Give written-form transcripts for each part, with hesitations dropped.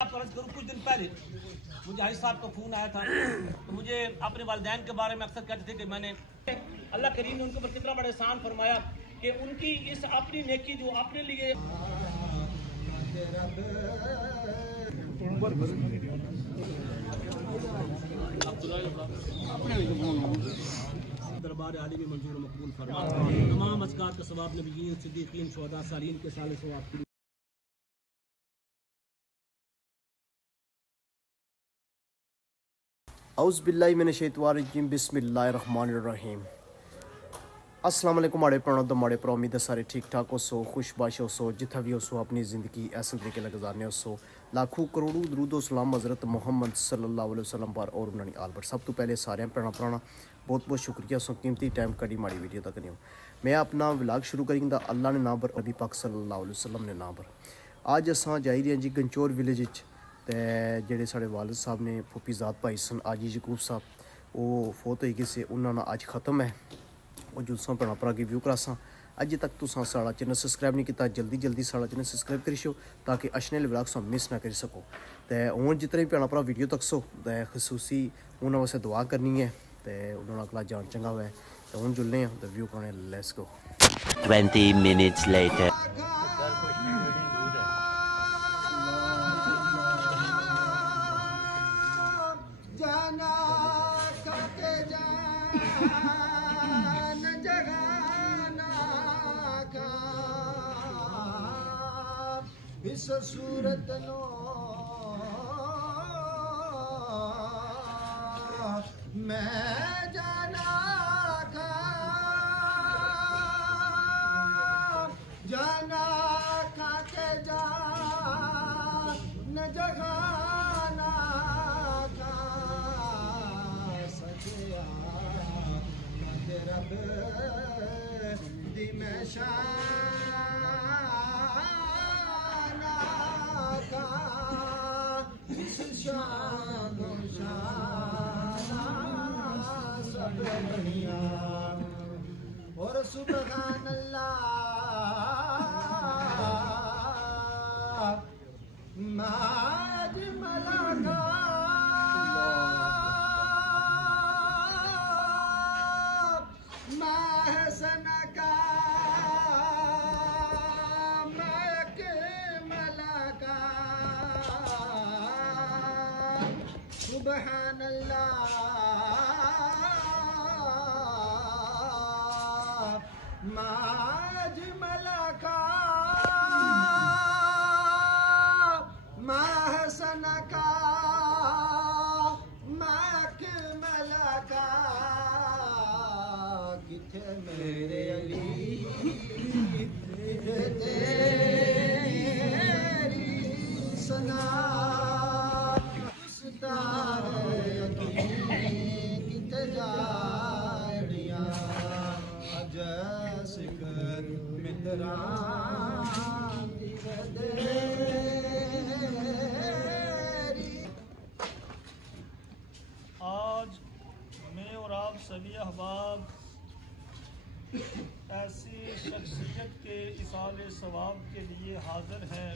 कुछ दिन पहले मुझे हाजी साहब का फ़ोन आया था, तो मुझे अपने वालिदैन के बारे में अक्सर कहते थे कि मैंने अल्लाह करीम ने उनके ऊपर कितना बड़ा एहसान फरमाया कि उनकी इस अपनी नेकी जो अपने लिए दरबार आली में मंजूर मकबूल फरमा। तमाम अज़कार का सवाब नबीयीन, सिद्दीक़ीन, शुहदा, सालीन के साले सवाब के औज़ु बिल्लाहि मिनश्शैतानिर्रजीम बिस्मिल्लाहिर्रहमानिर्रहीम। अस्सलाम वालेकुम माड़े प्रणो तो माड़े पर उम्मीद है सारे ठीक ठाक हो सो, खुशबाश हो सो, जिथा भी हो सो अपनी ज़िंदगी ऐसे तरीके से गुजारने हो सो। लाखों करोड़ों दरूद व सलाम हज़रत मुहम्मद सल्लल्लाहु अलैहि वसल्लम पर और उन्होंने आल पर। सब तो पहले सारे भैन भरावां बहुत बहुत शुक्रिया सो कीमती टाइम कड़ी माड़ी वीडियो तक नहीं। मैं अपना व्लॉग शुरू करेंगे अल्लाह ने नाम पर, नबी पाक सल्लल्लाहु अलैहि वसल्लम ने नाम पर। अज असां जाई रहे हैं जी गंचौर विलेज ते जेडे साढ़े वालिद साहब ने फूफी ज़ात भाई सन आजी यकूब साहब वो फोत हो गए से, उन्होंने अज ख़त्म है। और जुलसा भैन भरा की व्यू करासा। अज तक तुसां साड़ा चैनल सब्सक्राइब नहीं किया, जल्दी जल्दी साड़ा चैनल सब्सक्राइब करी छो ताकि अशने व्लॉग तुम मिस ना कर सको। तो हूँ जितने भी भैन भरा वीडियो तक सो तो खसूसी उन्होंने वास्ते दुआ करनी है तो उन्होंने अगला जान चंगा हुआ है। तो हूँ जुलने तो व्यू करने लेट्स गो। 20 minutes later. इस सूरत नो मैं जाना खा के जा न जगाना खा सकिया न रब दी मैं और सुबहान अल्लाह माज मलाका महसन का मक मलाका सुबहान अल्लाह माज मलका महसन का मक मलका किथे मेरे अली तेरी सना किथे जाड़िया मित्रा आज मैं और आप सभी अहबाब ऐसी शख्सियत के इसाले सवाब के लिए हाजिर हैं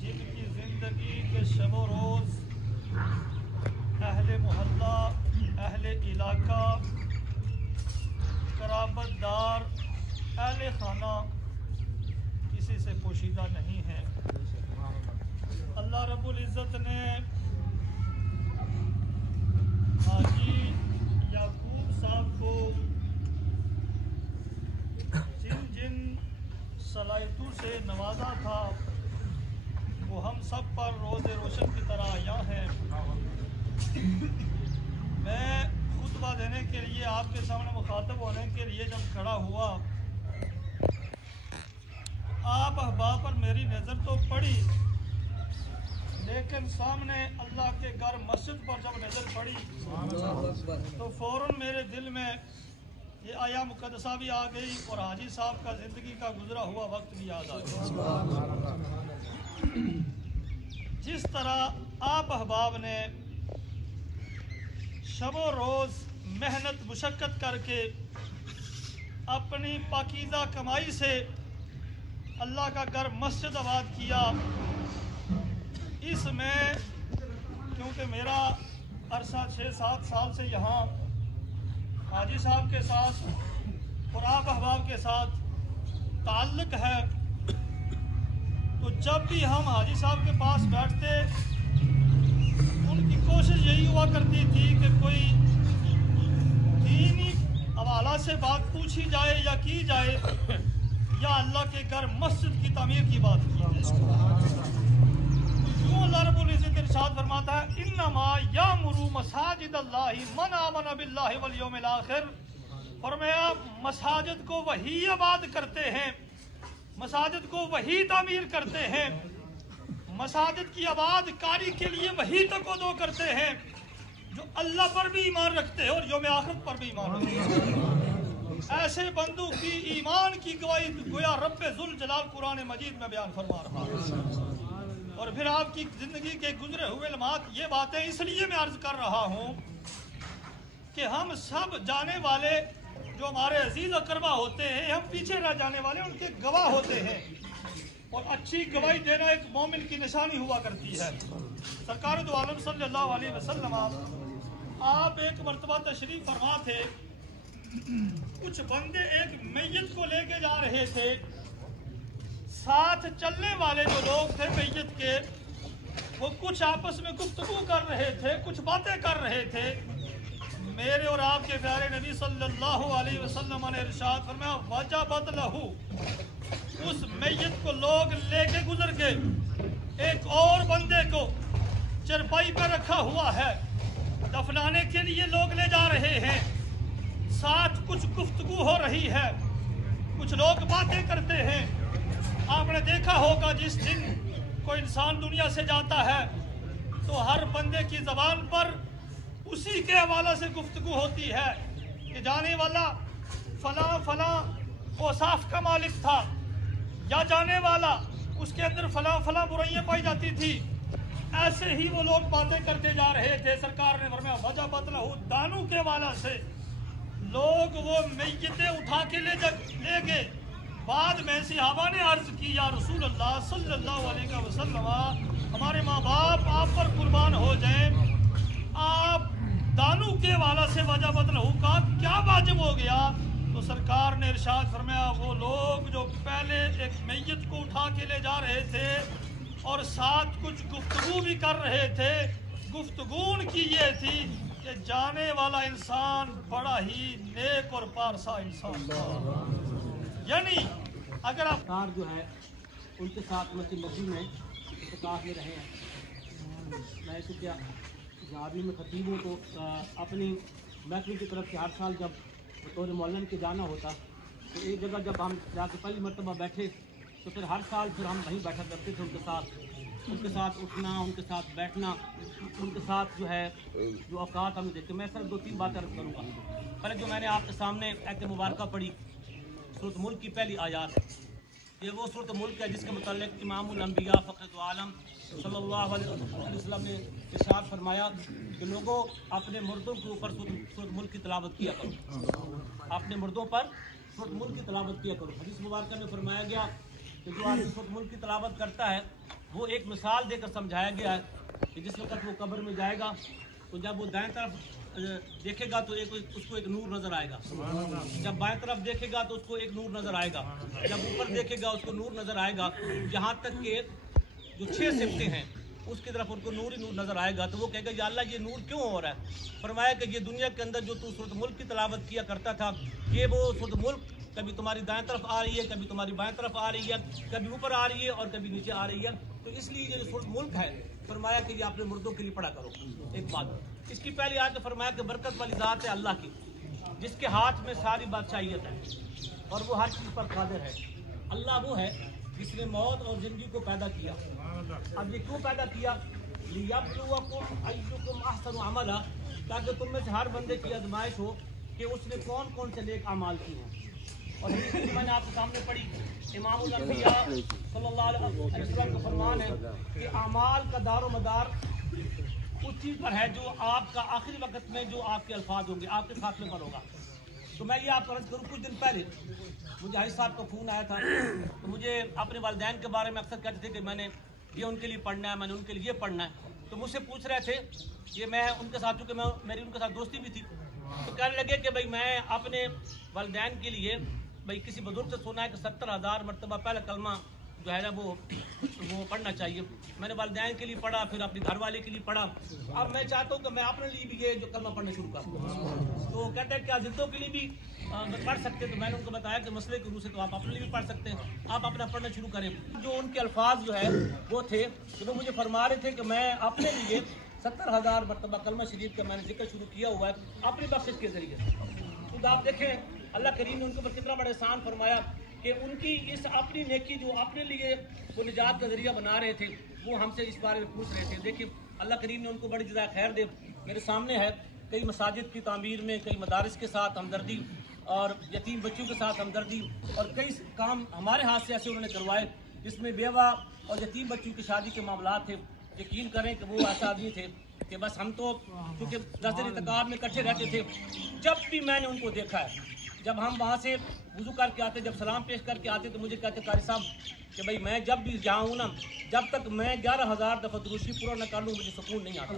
जिनकी ज़िंदगी के शब व रोज़ अहले मोहल्ला, अहले इलाका, कराबतदार, अहले खाना किसी से पोशीदा नहीं है। अल्लाह रब्बुल इज़्ज़त ने हाजी याकूब साहब को जिन जिन सलाहियतों से नवाजा था वो हम सब पर रोज़े रोशन की तरह आया है। मैं खुतबा देने के लिए आपके सामने मुखातब होने के लिए जब खड़ा हुआ, आप अहबाब पर मेरी नज़र तो पड़ी, लेकिन सामने अल्लाह के घर मस्जिद पर जब नज़र पड़ी तो फ़ौरन मेरे दिल में ये आया मुक़द्दसा भी आ गई और हाजी साहब का ज़िंदगी का गुजरा हुआ वक्त भी याद आ गया। जिस तरह आप अहबाब ने शबो रोज़ मेहनत मुशक्क़त करके अपनी पाकीज़ा कमाई से अल्लाह का घर मस्जिद आबाद किया, इजलास में, क्योंकि मेरा अरसा 6-7 साल से यहाँ हाजी साहब के साथ और आप अहबाब के साथ ताल्लुक़ है, तो जब भी हम हाजी साहब के पास बैठते उनकी कोशिश यही हुआ करती थी कि कोई दीनी हवाला से बात पूछी जाए या की जाए, या अल्लाह के घर मस्जिद की तामीर की बात की जाए। यूं अल्लाह रब्बुल इज्जत इरशाद फरमाता है, इन्नमा यामुरु मसाजिदल्लाहि मन आमन बिल्लाहि वल यौमिल आखिर। फरमाया मसाजिद को वही आबाद करते हैं, मसाजिद को वही तामीर करते हैं, मसाजिद की आबाद कारी के लिए वही तक़व्वुद करते हैं जो अल्लाह पर भी ईमान रखते हैं और यौम आखिरत पर भी ईमान रखते हैं। ऐसे बंदों की ईमान की गवाही गोया रब्बे जुल जलाल कुरान मजीद में बयान फरमा रहा है। और फिर आपकी जिंदगी के गुजरे हुए लम्हात ये बातें इसलिए मैं अर्ज कर रहा हूँ कि हम सब जाने वाले जो हमारे अजीज अकरबा होते हैं, हम पीछे रह जाने वाले उनके गवाह होते हैं, और अच्छी गवाही देना एक मोमिन की निशानी हुआ करती है। सरकार दो आलम सल्लल्लाहु अलैहि वसल्लम आप एक मरतबा तशरीफ फरमा थे, कुछ बंदे एक मैयत को लेके जा रहे थे, साथ चलने वाले जो लोग थे मैयत के, वो कुछ आपस में गुफ्तगू कर रहे थे, कुछ बातें कर रहे थे। मेरे और आपके प्यारे नबी सल्लल्लाहु अलैहि वसल्लम ने इरशाद फरमाया, वजबत लहू, उस मैयत को लोग लेके गुजर गए, एक और बंदे को चरपाई पर रखा हुआ है, दफनाने के लिए लोग ले जा रहे हैं, साथ कुछ गुफ्तगू हो रही है, कुछ लोग बातें करते हैं। आपने देखा होगा जिस दिन कोई इंसान दुनिया से जाता है तो हर बंदे की जबान पर उसी के हवाला से गुफ्तगू होती है कि जाने वाला फला फला औसाफ का मालिक था, या जाने वाला उसके अंदर फला फला बुराइयां पाई जाती थी। ऐसे ही वो लोग बातें करते जा रहे थे। सरकार ने फरमाया वजह बदलहू, दानू के वाला से लोग वो मैयतें उठा के ले गए। बाद में सहाबा ने अर्ज की, या रसूल अल्लाह सल्लल्लाहु अलैहि वसल्लम, हमारे माँ बाप आप पर कुर्बान हो जाएं, आप दानू के वाला से वजह बदलहू का क्या वाजिब हो गया? तो सरकार ने इरशाद फरमाया, वो लोग जो पहले एक मैयत को उठा के ले जा रहे थे और साथ कुछ गुफ्तगू भी कर रहे थे, गुफ्तगू की ये थी कि जाने वाला इंसान बड़ा ही नेक और पारसा इंसान था। यानी अगर आप सरकार जो है उनके साथ मस्जिद नबी में इत्तेकाफ में रहे हैं। मैं तो क्या आदमी में खतीब हूँ, तो अपनी महफिल की तरफ से हर साल जब बतौर मौलन के जाना होता तो एक जगह जब हम जाके पहली मरतबा बैठे तो फिर हर साल फिर हम वहीं बैठा करते थे उनके साथ उठना, उनके साथ बैठना, उनके साथ जो है जो औकात हमें देते। मैं सिर्फ 2-3 बातें अर्ज करूँगा। पहले जो मैंने आपके सामने आयत मुबारका पढ़ी, सूरत मुल्क की पहली आयत, ये वो सूरत मुल्क है जिसके मुताल्लिक़ इमामुल अंबिया फ़क़्र आलम सल्लल्लाहु अलैहि वसल्लम ने इरशाद फरमाया कि लोगों अपने मुर्दों के ऊपर सूरत मुल्क की तिलावत किया करो, अपने मुर्दों पर सूरत मुल्क की तिलावत किया करो। हदीस मुबारक में फरमाया गया कि जो आदमी सूरत मुल्क की तिलावत करता है वो एक मिसाल देकर समझाया गया है कि जिस वक्त वो कब्र में जाएगा तो जब वो दाएं तरफ देखेगा तो उसको एक नूर नजर आएगा, जब बाएं तरफ देखेगा तो उसको एक नूर नजर आएगा, जब ऊपर देखेगा उसको नूर नजर आएगा, यहाँ तक कि जो 6 सिफ्तें हैं उसकी तरफ उनको नूर ही नूर नजर आएगा। तो वो कहेगा या अल्लाह ये नूर क्यों हो रहा है? फरमाया कि ये दुनिया के अंदर जो तू सूरत मुल्क की तिलावत किया करता था, ये वो सूरत मुल्क कभी तुम्हारी दाएं तरफ आ रही है, कभी तुम्हारी बाएं तरफ आ रही है, कभी ऊपर आ रही है और कभी नीचे आ रही है। तो इसलिए ये जो सूरत मुल्क है, फरमाया कि ये अपने मुर्दों के लिए पढ़ा करो। एक बात इसकी पहली आयत में फरमाया कि बरकत वाली ज़ात है अल्लाह की, जिसके हाथ में सारी बादशाहियत है और वो हर चीज़ पर कादिर है। अल्लाह वो है जिसने मौत और जिंदगी को पैदा किया। अब ये क्यों पैदा किया? लियब्लुवकुम अय्युकुम अहसनु अमला, ताकि तुम में से हर बंदे की आजमाइश हो कि उसने कौन कौन से नेक अमाल किए हैं। और हदीस मैंने आपके सामने पढ़ी, इमामुल अंबिया सल्लल्लाहु अलैहि वसल्लम का फरमान है कि अमाल का दारो मदार उस चीज़ पर है जो आपका आखिरी वक्त में जो आपके अल्फाज होंगे, आपके खात्मे पर होगा। तो मैं ये आपको अर्ज करूँ, कुछ दिन पहले मुझे हाजी साहब का फ़ोन आया था, तो मुझे अपने वालिदैन के बारे में अक्सर कहते थे कि मैंने ये उनके लिए पढ़ना है, मैंने उनके लिए पढ़ना है। तो मुझसे पूछ रहे थे कि मैं उनके साथ, चूँकि मेरी उनके साथ दोस्ती भी थी, तो कहने लगे कि भाई मैं अपने वालिदैन के लिए भाई किसी बुजुर्ग से सुना है कि 70,000 मरतबा पहला कलमा जो है ना वो पढ़ना चाहिए। मैंने वालिदैन के लिए पढ़ा, फिर अपने घर वाले के लिए पढ़ा। अब मैं चाहता हूँ कि मैं अपने लिए भी ये जो कलमा पढ़ना शुरू कर दूँ। तो कहते हैं क्या जिद्दों के लिए भी पढ़ सकते हैं? तो मैंने उनको बताया कि मसले के रूप से तो आप अपने लिए भी पढ़ सकते हैं, आप अपना पढ़ना शुरू करें। जो उनके अल्फाज जो है वो थे कि वो मुझे फरमा रहे थे कि मैं अपने लिए 70,000 मरतबा कलमा शरीफ का मैंने जिक्र शुरू किया हुआ है अपनी बख्शिश के जरिए से। तो आप देखें अल्लाह करीम ने उनके ऊपर कितना बड़ा एहसान फरमाया कि उनकी इस अपनी नेकी जो अपने लिए वो निजात का जरिया बना रहे थे, वो हमसे इस बारे में पूछ रहे थे। देखिए अल्लाह करीम ने उनको बड़ी जज़ा खैर दे। मेरे सामने है कई मसाजिद की तामीर में, कई मदारिस के साथ हमदर्दी और यतीम बच्चों के साथ हमदर्दी और कई काम हमारे हाथ से ऐसे उन्होंने करवाए जिसमें बेवा और यतीम बच्चों की शादी के मामला थे। यकीन करें कि वो ऐसा आदमी थे कि बस हम तो क्योंकि 10 दिन इत्तेकाफ में इकट्ठे रहते थे, जब भी मैंने उनको देखा है, जब हम वहाँ से वुज़ू करके आते, जब सलाम पेश करके आते तो मुझे कहते कारी साहब कि भाई मैं जब भी जाऊँ ना, जब तक मैं 11,000 दफ़ा दुरूशी पूरा न कर लूँ मुझे सुकून नहीं आता।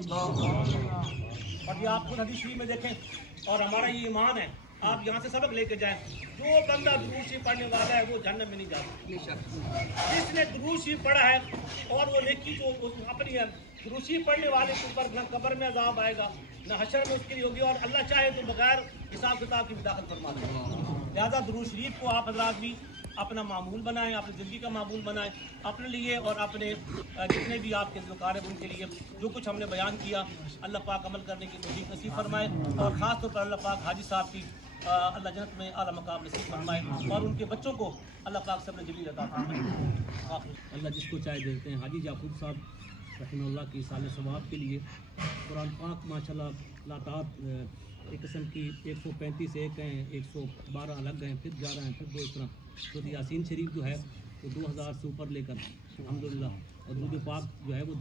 और ये आप खुद हदीस शरीफ में देखें और हमारा ये ईमान है, आप यहाँ से सबक लेके जाएं, जो बंदा दुरूशी पढ़ने वाला है वो जन्नत में नहीं जाता। जिसने दुरूशी पढ़ा है और वो नेकी जो अपनी है, दुरूशी पढ़ने वाले के ऊपर न कब्र में अज़ाब आएगा न हशर में उसके लिए होगी, और अल्लाह चाहे तो बगैर हिसाब किताब की भी दाखिल फरमा देगा। लिहाजा दुरूद शरीफ को आप हज़रात भी अपना मामूल बनाएं, अपनी ज़िंदगी का मामूल बनाएं, अपने लिए और अपने जितने भी आपके ज़िम्मेदार हैं उनके लिए। जो कुछ हमने बयान किया अल्लाह पाक अमल करने की तौफीक नसीब फरमाए, और ख़ास तौर पर अल्लाह पाक हाजी साहब की अल्लाह जन्नत में आला मकाम नसीब फरमाए, और उनके बच्चों को अल्लाह पाक सबने जमील अता फरमाए। अल्लाह जिसको चाहे देते हैं। हाजी याकूब साहब रहमतुल्लाह की साले सवाब के लिए कुरान पाक माशाल्लाह लातात एक किस्म की 135 एक हैं, 112 अलग हैं, फिर 11 हैं, फिर 2 इस तरह। तो यासीन शरीफ जो है वो 2000 से ऊपर लेकर अल्हम्दुलिल्लाह, और दुरूद पाक जो है वो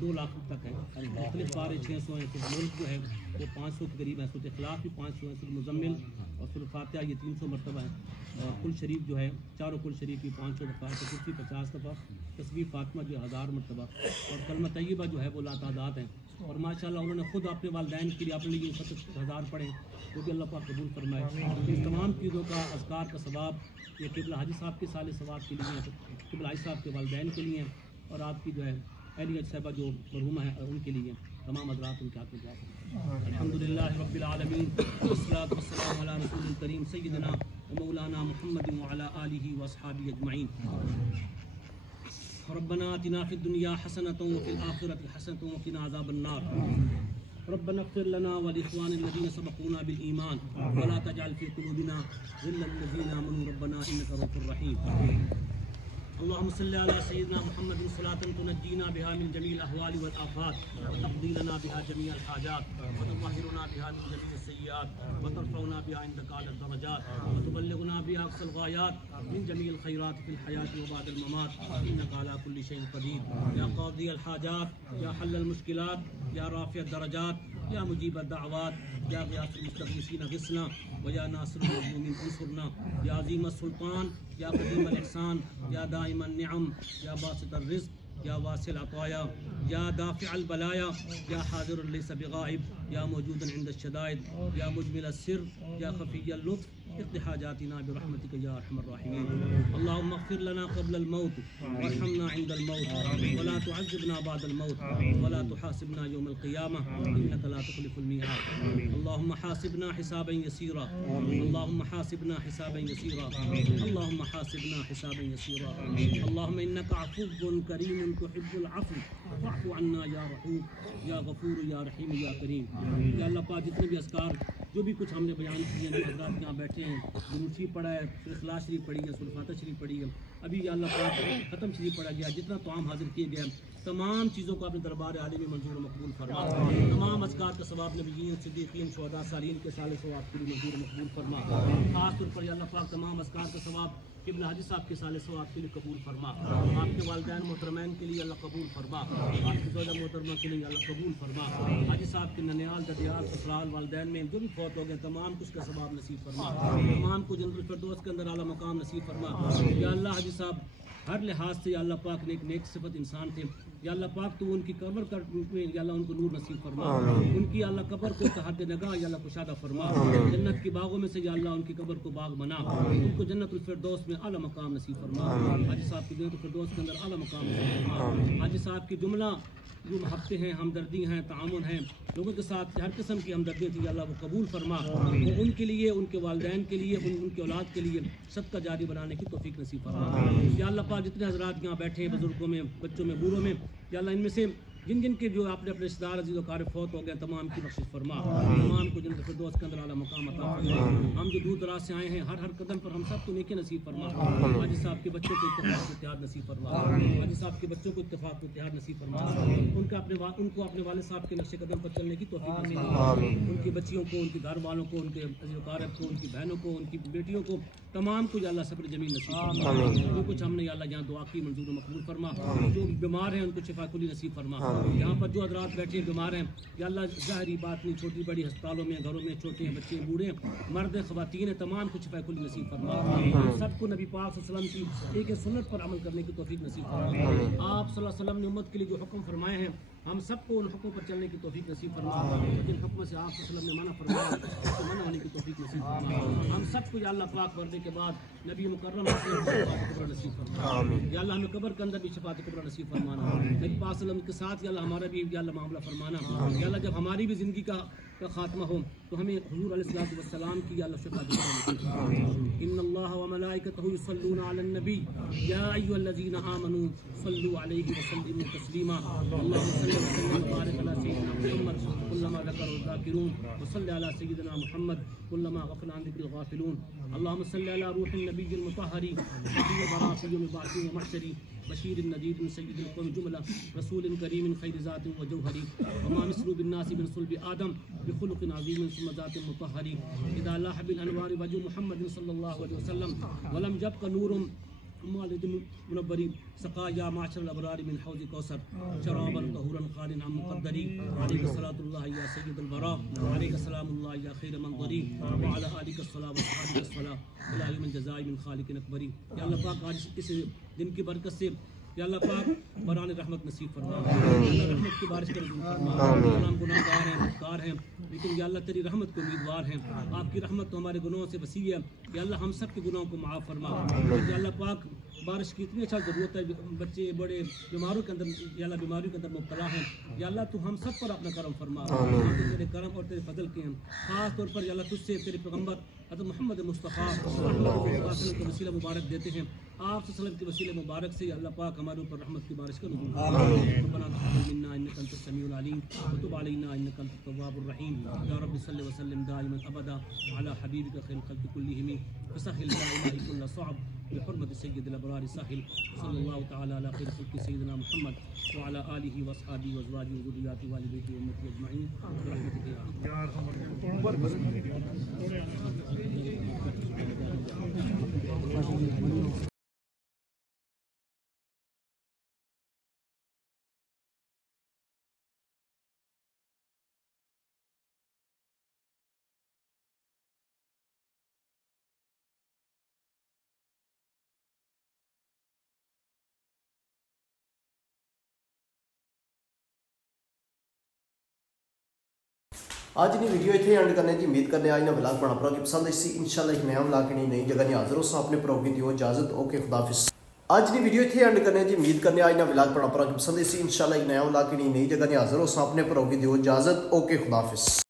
2 लाख तक है। मुख्तलिफ पारे 600 हैं, सूरह मुल्क जो है वो 500 के करीब है, सूरह इखलास भी 500 है, सूरह मुज़म्मिल और सूरह फातिहा ये 300 मरतबा है, और कुल शरीफ जो है चारों कुल शरीफ की 500 दफ़ा, तो कुर्सी 50 दफ़ा, तस्बीह फातिमा जो 1000 मरतबा, और कलमा तय्यबा जो है वो लातादाद हैं। और माशाल्लाह उन्होंने खुद अपने वालिदैन के लिए अपने लिए 70,000 पढ़े, वो भी अल्लाह पाक कबूल फरमाए। इन तमाम चीज़ों का अज़कार का सवाब ये क़िबला हाजी साहब के साले सवाब के लिए है, क़िबला हाजी साहब के वालिदैन के लिए हैं, और आपकी जो है अहलिया साहिबा जो मरहूमा है उनके लिए तमाम हज़रात उनके हाथ में दुआ करें। अल्हम्दुलिल्लाह रब्बिल आलमीन वस्सलातु वस्सलामु अला रसूलिल करीम सय्यिदिना व मौलाना मुहम्मदिन व अला आलिहि व अस्हाबिहि अजमईन। रब्बना आतिना फिद दुनिया हसनतन व फिल आखिरति हसनतन व क़िना अज़ाबन्नार। रब्बना इग़फिर लना व लिइख़वानिल लज़ीना सबक़ूना बिल ईमान व ला तजअल फ़ी क़ुलूबिना ग़िल्लन लिल्लज़ीना आमनू रब्बना इन्नका रऊफ़ुर रहीम। अल्लाहुम्मा सल्लि अला सय्यिदिना मुहम्मदिन सलातन तुनज्जीना बिहा मिन जमीइल अहवालि वल आफ़ात व तक़दी लना बिहा जमीअल हाजात व तुطهرنا बिहा मिन जमीइस सय्यिआत व तरफ़उना बिहा इंदका अला दरजात व तुबल्लिगुना बिहा अक़सल ग़ायात मिन जमीइल ख़ैरात फ़िल हयाति व बादिल ममात इन्नका अला कुल्लि शैइन क़दीर। या क़ादियल हाजात, या हल्लल मुश्किलात, या राफ़िअद दरजात, या मुजीबद दाअवात, या ग़ियासुल मुस्तग़ीसीन ग़िस्ना व या नासिरुल मज़लूमीन उन्सुरना, या अज़ीमस सुल्तान, या क़दीमल इहसान, या दाइमन निअम, या बासितर रिज़्क़, या वासिल अताया, या दाफ़िअल बलाया, या हाज़िरुल लैसा बिग़ाइब, या मौजूदन इंद अश-शदाइद, या मुजमिल सिर, या ख़फ़िय्यल लुत्फ़ इक़्दि हाजातिना बिरहमतिका या अरहमर राहिमीन। अल्लाहुम्मा इग़फिर लना क़ब्लल मौत वरहमना इंदल मौत व ला तुअज़्ज़िबना बअदल मौत व ला तुहासिबना यौमल क़ियामह इन्नका ला तुख़लिफ़ुल मिआद। अल्लाहुम्मा हासिबना हिसाबन यसीरा, अल्लाहुम्मा हासिबना हिसाबन यसीरा, अल्लाहुम्मा हासिबना हिसाबन यसीरा। अल्लाहुम्मा इन्नका अफ़ुव्वुन करीमुन तुहिब्बुल अफ़्व फ़अफ़ु अन्ना या रऊफ़ या गफ़ूर या रहीम या करीम। या अल्लाह पाक जितने भी अज़कार जो भी कुछ हमने बयान किए हैं, हज़रात यहाँ बैठे हैं, दुरूद शरीफ पढ़ा है, इखलास शरीफ पढ़ी है, सूरह फातिहा शरीफ पढ़ी है, अभी या अल्लाह पाक ख़त्म शरीफ पढ़ा गया, जितना तमाम हाजिर किए गए तमाम चीज़ों को अपने दरबार आली में मंजूर मकबूल फरमा। तमाम अज़कार का सवाब नबीयीन सिद्दीक़ीन शुहदा सालीन के साले सवाब के लिए मंजूर मकबूल फरमा। ख़ास तौर पर या अल्लाह पाक तमाम अज़कार का सवाब क़िबला हाजी साहब के साले सवाब के लिए कबूल फरमा। आपके वालिदैन मोहतरमैन के लिए अल्लाह कबूल फरमा, आपकी ज़ौजा मोहतरमा के लिए अल्लाह कबूल फरमा। हाजी साहब के ननियाल ददियाल ससुराल वालिदैन में जो भी फौत हो गए तमाम कुछ का सवाब नसीब फरमा, तमाम को जन्नतुल फिरदौस के अंदर आला मकाम नसीब फरमा। या अल्लाह हाजी साहब ہر لحاظ سے یا اللہ پاک نے ایک نیک صفت انسان تھے یا اللہ پاک تو ان کی قبر کر یا اللہ ان کو نور نصیب فرما، ان کی یا اللہ قبر کو تحت نگاہ یا اللہ کشادہ فرما، جنت کی باغوں میں سے یا اللہ ان کی قبر کو باغ بنا، ان کو جنت الفردوس میں اعلیٰ مقام نصیب فرما، حاجی صاحب کی جنت الفردوس کے اندر اعلیٰ مقام نصیب فرما، حاجی صاحب کی جملہ جو محبتیں ہیں، ہمدردی ہیں، تعاون ہیں، لوگوں کے ساتھ ہر قسم کی ہمدردی تھی یا اللہ وہ قبول فرما، وہ ان کے لیے، ان کے والدین کے لیے، ان کی اولاد کے لیے صدقہ جاری بنانے کی توفیق نصیب فرما۔ یا اللہ پاک جتنے حضرات یہاں بیٹھے ہیں، بزرگوں میں، بچوں میں، بوڑھوں میں، یا اللہ ان میں سے جن جن کے جو آپ نے اپنے رشتہ دار عزیز و قارب فوت ہو گئے تمام کی بخشش فرما، تمام کو جنت الفردوس کے اندر اعلیٰ مقام عطا فرما۔ ہم جو دور دراز سے آئے ہیں ہر قدم پر ہم سب کو نیکی نصیب فرما، حاجی صاحب کے بچوں کو اتفاق و اتحاد نصیب فرما، حاجی صاحب کے بچوں کو اتفاق و اتحاد نصیب فرما، ان کو اپنے والد صاحب کے نقش قدم پر چلنے کی توفیق نصیب فرما، ان کی بچیوں کو، ان کے گھر والوں کو، ان کے عزیز و قارب کو، ان کی بہنوں کو، ان کی بیٹیوں کو، تمام کو یا اللہ صبر جمیل نصیب فرما، جو کچھ ہم نے یا اللہ یہاں دعا کی منظور و مقبول فرما، جو بیمار ہیں ان کو شفا کلی نصیب فرما، یہاں پر جو رات بیٹھے بیمار ہیں یا اللہ ظاہری بات نہیں، چھوٹی بڑی ہسپتالوں میں، گھروں میں، چھوٹے ہیں بچے، بوڑھے ہیں، مرد ہیں، خواتین ہیں، تمام کو شفا کلی نصیب فرما، سب کو نبی پاک صلی اللہ علیہ وسلم کی ایک سنت پر عمل کرنے کی توفیق نصیب فرما، آپ صلی اللہ علیہ وسلم نے امت کے لیے جو حکم فرمائے ہیں ہم سب کو ان حکموں پر چلنے کی توفیق نصیب فرما، جن حکموں سے آپ صلی اللہ علیہ وسلم نے منع فرمایا اس کو منع ہونے کی توفیق نصیب فرما، ہم سب کو یا اللہ پاک مرنے کے بعد نبی مکرم سے شفاعت کبریٰ نصیب فرما، یا اللہ ہمیں قبر کے اندر بھی شفاعت کبریٰ نصیب فرمانا، نبی پاک صلی اللہ علیہ وسلم کے ساتھ یا اللہ ہمارا بھی یا اللہ معاملہ فرمانا، یا اللہ جب ہماری بھی زندگی کا خاتمہ ہو تو ہمیں حضور علیہ الصلوۃ والسلام کی یا اللہ شفاعت نصیب فرما۔ ان اللہ وملائکتہ یصلون علی النبی یا ایھا الذین آمنوا صلوا علیہ وسلموا تسلیما، اللہم صل وسلم وبارک علی سیدنا محمد کلما ذکر الذاکرون وصل علی سیدنا محمد کلما غفل عن ذکر الغافلون، اللہم صل علی روح النبی المطہر شفیع الورى فی یوم بعث ومحشر بشیر النذیر من سید القوم جملہ رسول کریم خیر ذات و جوہری وما مثل بالناس من صلب آدم بخلق عظیم ثم ذات مطہر اذا لاح بالانوار وجه محمد صلی اللہ علیہ وسلم ولم يبق نور مالد منبری سقا یا معشر الابرار من حوض کوثر شرابا طہورا خالٍ عن مقدری علیک صلاۃ اللہ یا سید البراء علیک سلام اللہ یا خیر منظری وعلی آلک الصلاۃ واصحابک الصلاۃ الی یوم الجزاء من خالق اکبری۔ یا اللہ پاک آج اس دن کی برکت سے یا اللہ پاک بران رحمت نصیب فرما، اللہ رحمت کی بارش کا نزول فرما، ہم گناہ گار ہیں، بدکار ہیں، لیکن یا اللہ تیری رحمت کے امیدوار ہیں، آپ کی رحمت تو ہمارے گناہوں سے وسیع ہے، یا اللہ ہم سب کے گناہوں کو معاف فرما، یا اللہ پاک بارش کی اتنی اچھا ضرورت ہے، بچے بڑے بیماروں کے اندر یا اللہ بیماریوں کے اندر مبتلا ہیں، یا اللہ تو ہم سب پر اپنا کرم فرما، تیرے کرم اور تیرے فضل کے ہیں، خاص طور پر یا اللہ تجھ سے تیرے پیغمبر حضرت محمد مصطفیٰ صلی اللہ علیہ وسلم کے وسیلہ مبارک دیتے ہیں، آپ صلی اللہ علیہ وسلم کے وسیلہ مبارک سے اللہ پاک ہمارے اوپر رحمت کی بارش کا نزول فرما، ربنا تقبل منا انک انت السمیع العلیم وتب علینا انک انت التواب الرحیم، یا رب صل وسلم دائما ابدا علی حبیبک خیر الخلق کلہم فسهل لا اله كل صعب بحرمة سید الابرار ساحل صلی اللہ تعالی علی خیر خلق سیدنا محمد وعلى آلہ واصحابہ وازواجہ وذریاتہ وآل بیتہ وامتہ اجمعین برحمتک یا ارحم۔ آج نہیں ویڈیو اتنے اینڈ کرنے کی امید کرنے آج نہ ولاگ بنا پڑا کہ پسند اسی انشاءاللہ ایک نیا ولاگ کی نئی جگہ نہیں حاضر ہو سا اپنے پروگ کی دیو اجازت اوکے خداحافظ۔ آج نہیں ویڈیو اتنے اینڈ کرنے کی امید کرنے آج نہ ولاگ بنا پڑا کہ پسند اسی انشاءاللہ ایک نیا ولاگ کی نئی جگہ نہیں حاضر ہو سا اپنے پروگ کی دیو اجازت اوکے خداحافظ۔